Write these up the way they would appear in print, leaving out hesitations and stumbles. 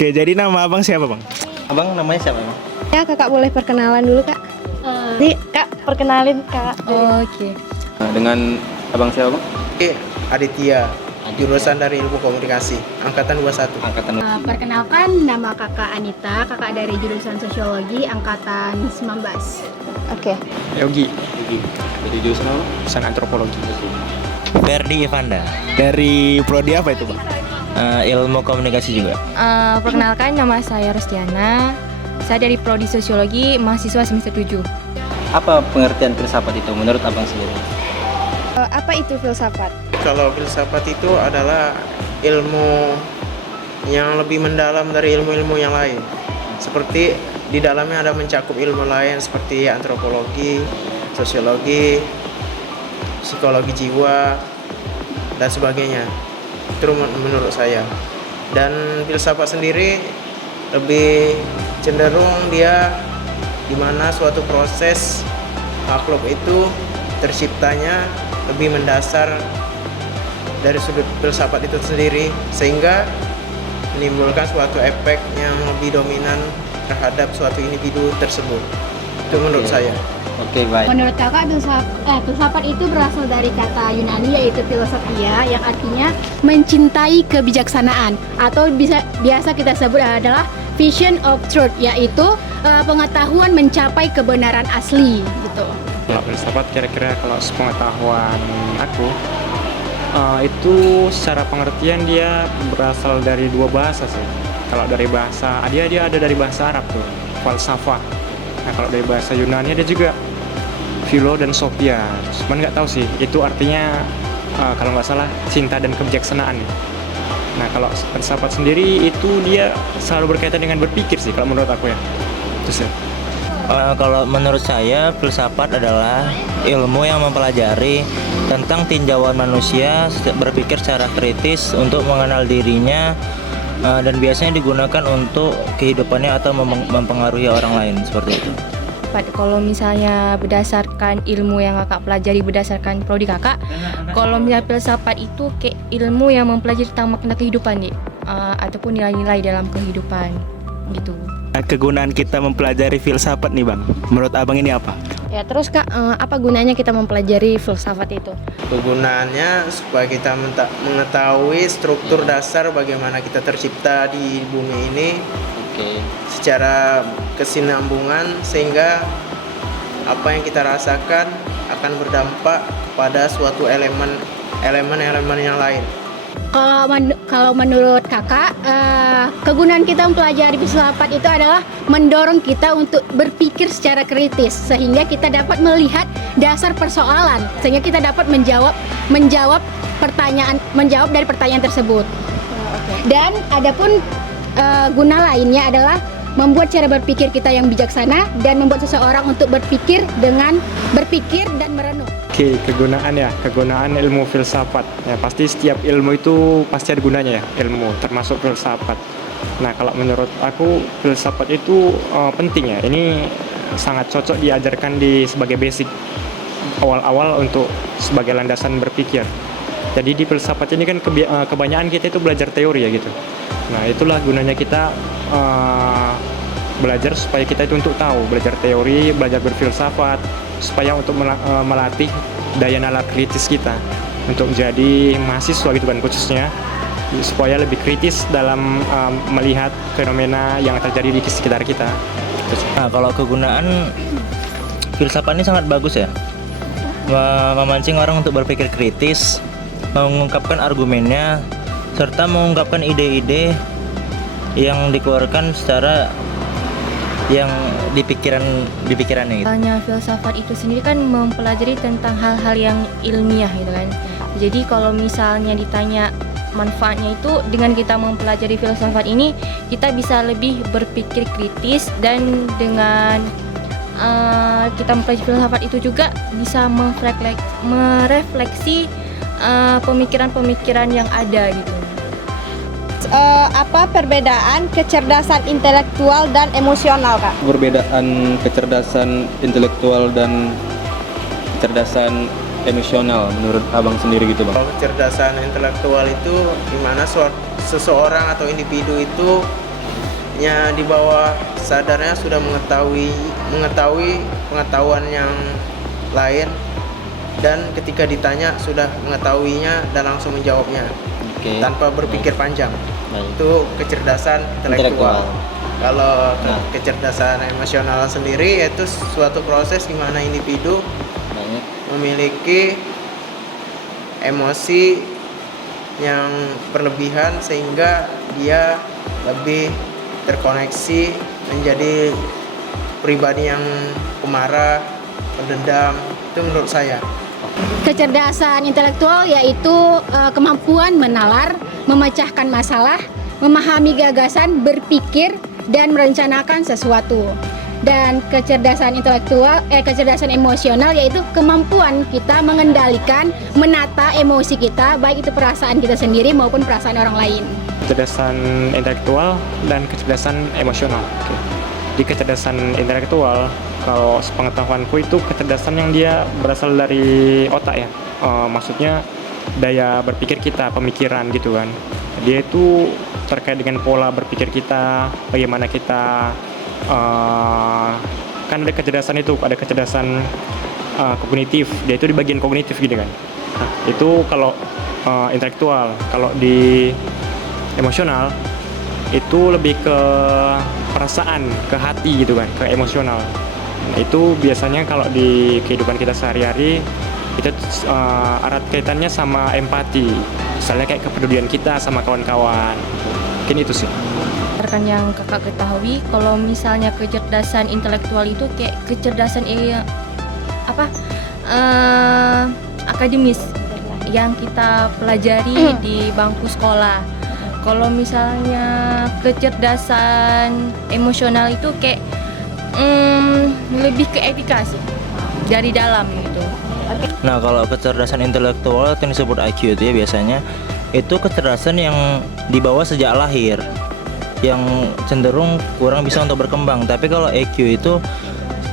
Oke, jadi nama abang siapa bang? Abang namanya siapa emang? Ya kakak boleh perkenalan dulu kak. Jadi kak perkenalin kak. Oke. Dengan abang siapa bang? Aditya, jurusan dari Ilmu Komunikasi, angkatan 21. Angkatan Perkenalkan, nama kakak Anita, kakak dari jurusan Sosiologi angkatan 19. Oke. Yogi, Jadi jurusan apa? jurusan antropologi. Ferdi Ivanda, Dari prodi apa itu bang? ilmu komunikasi juga. Perkenalkan, nama saya Restiana. Saya dari prodi Sosiologi, mahasiswa semester 7. Apa pengertian filsafat itu menurut abang sendiri? Apa itu filsafat? Kalau filsafat itu adalah ilmu yang lebih mendalam dari ilmu-ilmu yang lain. Seperti di dalamnya ada mencakup ilmu lain seperti antropologi, sosiologi, psikologi jiwa, dan sebagainya. Itu menurut saya. Dan filsafat sendiri lebih cenderung dia di mana suatu proses makhluk itu terciptanya lebih mendasar dari sudut filsafat itu sendiri, sehingga menimbulkan suatu efek yang lebih dominan terhadap suatu individu tersebut. Itu menurut saya. Oke, baik. Menurut kakak, filsafat itu berasal dari kata Yunani yaitu philosophia, yang artinya mencintai kebijaksanaan, atau biasa kita sebut adalah vision of truth, yaitu pengetahuan mencapai kebenaran asli gitu. Kalau filsafat kira-kira kalau sepengetahuan aku itu secara pengertian dia berasal dari dua bahasa sih. Kalau dari bahasa dia ada dari bahasa Arab tuh, falsafah. Nah kalau dari bahasa Yunani ada juga philo dan sophia. Cuman nggak tahu sih itu artinya kalau nggak salah cinta dan kebijaksanaan. Nah kalau filsafat sendiri itu dia selalu berkaitan dengan berpikir sih kalau menurut aku ya. Itu sih. Kalau menurut saya, filsafat adalah ilmu yang mempelajari tentang tinjauan manusia berpikir secara kritis untuk mengenal dirinya, dan biasanya digunakan untuk kehidupannya atau mempengaruhi orang lain seperti itu. Kalau misalnya berdasarkan ilmu yang kakak pelajari berdasarkan prodi kakak, kalau misalnya filsafat itu kayak ilmu yang mempelajari tentang makna kehidupan nih, ataupun nilai-nilai dalam kehidupan gitu. Kegunaan kita mempelajari filsafat nih bang, menurut abang ini apa? Ya terus kak, apa gunanya kita mempelajari filsafat itu? Kegunaannya supaya kita mengetahui struktur dasar bagaimana kita tercipta di bumi ini secara kesinambungan, sehingga apa yang kita rasakan akan berdampak pada suatu elemen-elemen yang lain. Kalau menurut kakak, kegunaan kita mempelajari filsafat itu adalah mendorong kita untuk berpikir secara kritis, sehingga kita dapat melihat dasar persoalan, sehingga kita dapat menjawab dari pertanyaan tersebut. Dan adapun guna lainnya adalah membuat cara berpikir kita yang bijaksana dan membuat seseorang untuk berpikir dan merenung. Oke, kegunaan ilmu filsafat. Ya, pasti setiap ilmu itu pasti ada gunanya ya, ilmu termasuk filsafat. Nah, kalau menurut aku filsafat itu penting ya. Ini sangat cocok diajarkan sebagai basic awal-awal untuk sebagai landasan berpikir. Jadi di filsafat ini kan kebanyakan kita itu belajar teori ya gitu. Nah, itulah gunanya kita belajar supaya kita itu untuk tahu, belajar teori, belajar berfilsafat, supaya untuk melatih daya nalar kritis kita untuk menjadi mahasiswa gitu kan, khususnya supaya lebih kritis dalam melihat fenomena yang terjadi di sekitar kita. Nah, kalau kegunaan filsafat ini sangat bagus ya, memancing orang untuk berpikir kritis, mengungkapkan argumennya, serta mengungkapkan ide-ide yang dikeluarkan secara yang di pikirannya gitu. Soalnya filsafat itu sendiri kan mempelajari tentang hal-hal yang ilmiah gitu kan. Jadi kalau misalnya ditanya manfaatnya itu, dengan kita mempelajari filsafat ini kita bisa lebih berpikir kritis, dan dengan kita mempelajari filsafat itu juga bisa merefleksi pemikiran-pemikiran yang ada gitu. Apa perbedaan kecerdasan intelektual dan emosional kak? Perbedaan kecerdasan intelektual dan kecerdasan emosional menurut abang sendiri gitu bang? Kalau kecerdasan intelektual itu dimana seseorang atau individu itu di bawah sadarnya sudah mengetahui pengetahuan yang lain, dan ketika ditanya sudah mengetahuinya dan langsung menjawabnya Oke. tanpa berpikir panjang. Baik. Itu kecerdasan intelektual. Kalau Nah. kecerdasan emosional sendiri yaitu suatu proses di mana individu Baik. memiliki emosi yang berlebihan sehingga dia lebih terkoneksi menjadi pribadi yang pemarah, pendendam. Itu menurut saya. Kecerdasan intelektual yaitu kemampuan menalar, memecahkan masalah, memahami gagasan, berpikir, dan merencanakan sesuatu. Dan kecerdasan kecerdasan emosional yaitu kemampuan kita mengendalikan, menata emosi kita, baik itu perasaan kita sendiri maupun perasaan orang lain. Kecerdasan intelektual dan kecerdasan emosional. Oke. Di kecerdasan intelektual, kalau sepengetahuanku itu kecerdasan yang dia berasal dari otak ya. Maksudnya daya berpikir kita, pemikiran gitu kan. Dia itu terkait dengan pola berpikir kita, bagaimana kita kan ada kecerdasan itu, ada kecerdasan kognitif. Dia itu di bagian kognitif gitu kan. Nah, itu kalau intelektual. Kalau di emosional itu lebih ke perasaan, ke hati gitu kan, ke emosional. Nah, itu biasanya kalau di kehidupan kita sehari-hari itu erat kaitannya sama empati. Misalnya kayak kepedulian kita sama kawan-kawan. Mungkin itu sih. Berdasarkan yang kakak ketahui, kalau misalnya kecerdasan intelektual itu kayak kecerdasan akademis yang kita pelajari di bangku sekolah. Kalau misalnya kecerdasan emosional itu kayak lebih ke etika sih, dari dalam gitu. Nah, kalau kecerdasan intelektual yang disebut IQ itu ya biasanya itu kecerdasan yang dibawa sejak lahir, yang cenderung kurang bisa untuk berkembang. Tapi kalau EQ itu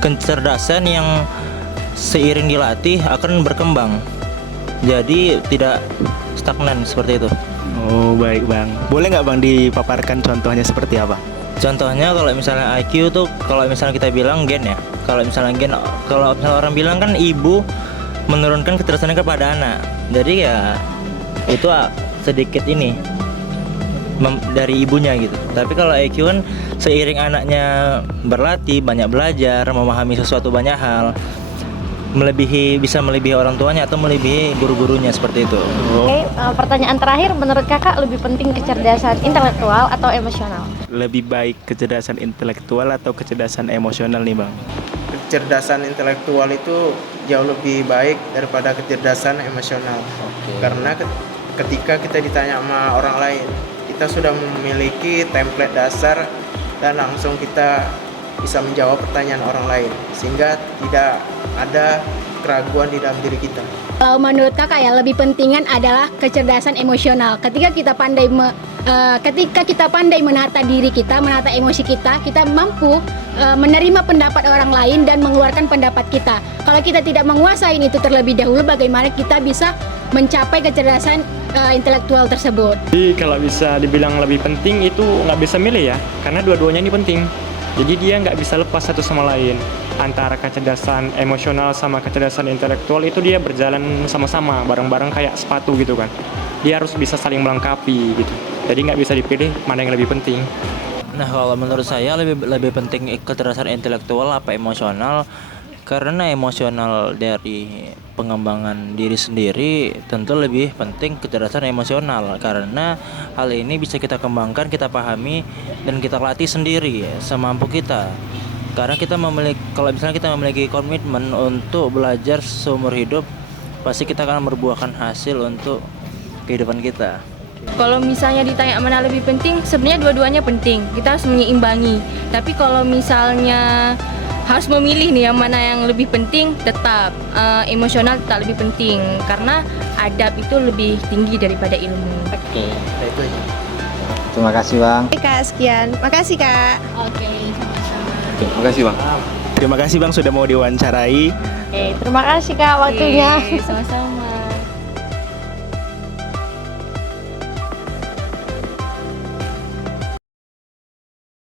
kecerdasan yang seiring dilatih akan berkembang, jadi tidak stagnan seperti itu. Oh baik Bang, boleh nggak Bang dipaparkan contohnya seperti apa? Contohnya kalau misalnya IQ tuh, kalau misalnya kita bilang gen ya, kalau misalnya orang bilang kan ibu menurunkan kecerdasannya kepada anak, jadi ya itu sedikit ini dari ibunya gitu. Tapi kalau IQ kan seiring anaknya berlatih, banyak belajar, memahami sesuatu banyak hal, bisa melebihi orang tuanya atau melebihi guru-gurunya seperti itu. Oke, pertanyaan terakhir, menurut kakak lebih penting kecerdasan intelektual atau emosional? Lebih baik kecerdasan intelektual atau kecerdasan emosional nih Bang? Kecerdasan intelektual itu jauh lebih baik daripada kecerdasan emosional. Karena ketika kita ditanya sama orang lain, kita sudah memiliki template dasar dan langsung kita bisa menjawab pertanyaan orang lain, sehingga tidak ada keraguan di dalam diri kita. Kalau menurut kakak ya lebih pentingan adalah kecerdasan emosional. Ketika kita pandai menata diri kita, menata emosi kita, kita mampu menerima pendapat orang lain dan mengeluarkan pendapat kita. Kalau kita tidak menguasai itu terlebih dahulu, bagaimana kita bisa mencapai kecerdasan intelektual tersebut? Jadi kalau bisa dibilang lebih penting itu nggak bisa milih ya, karena dua-duanya ini penting. Jadi dia nggak bisa lepas satu sama lain. Antara kecerdasan emosional sama kecerdasan intelektual itu dia berjalan sama-sama, bareng-bareng kayak sepatu gitu kan. Dia harus bisa saling melengkapi gitu. Jadi nggak bisa dipilih mana yang lebih penting. Nah, kalau menurut saya lebih penting kecerdasan intelektual apa emosional, karena emosional dari pengembangan diri sendiri tentu lebih penting kecerdasan emosional, karena hal ini bisa kita kembangkan, kita pahami dan kita latih sendiri semampu kita. Karena kalau misalnya kita memiliki komitmen untuk belajar seumur hidup, pasti kita akan membuahkan hasil untuk kehidupan kita. Kalau misalnya ditanya mana lebih penting, sebenarnya dua-duanya penting. Kita harus menyeimbangi. Tapi kalau misalnya harus memilih nih yang mana yang lebih penting, tetap emosional tetap lebih penting, karena adab itu lebih tinggi daripada ilmu. Oke. Itu aja. Terima kasih Bang. Oke kak, sekian. Makasih kak. Oke, sama-sama. Terima kasih Bang. Terima kasih Bang sudah mau diwawancarai. Oke, terima kasih kak waktunya. Oke, sama-sama.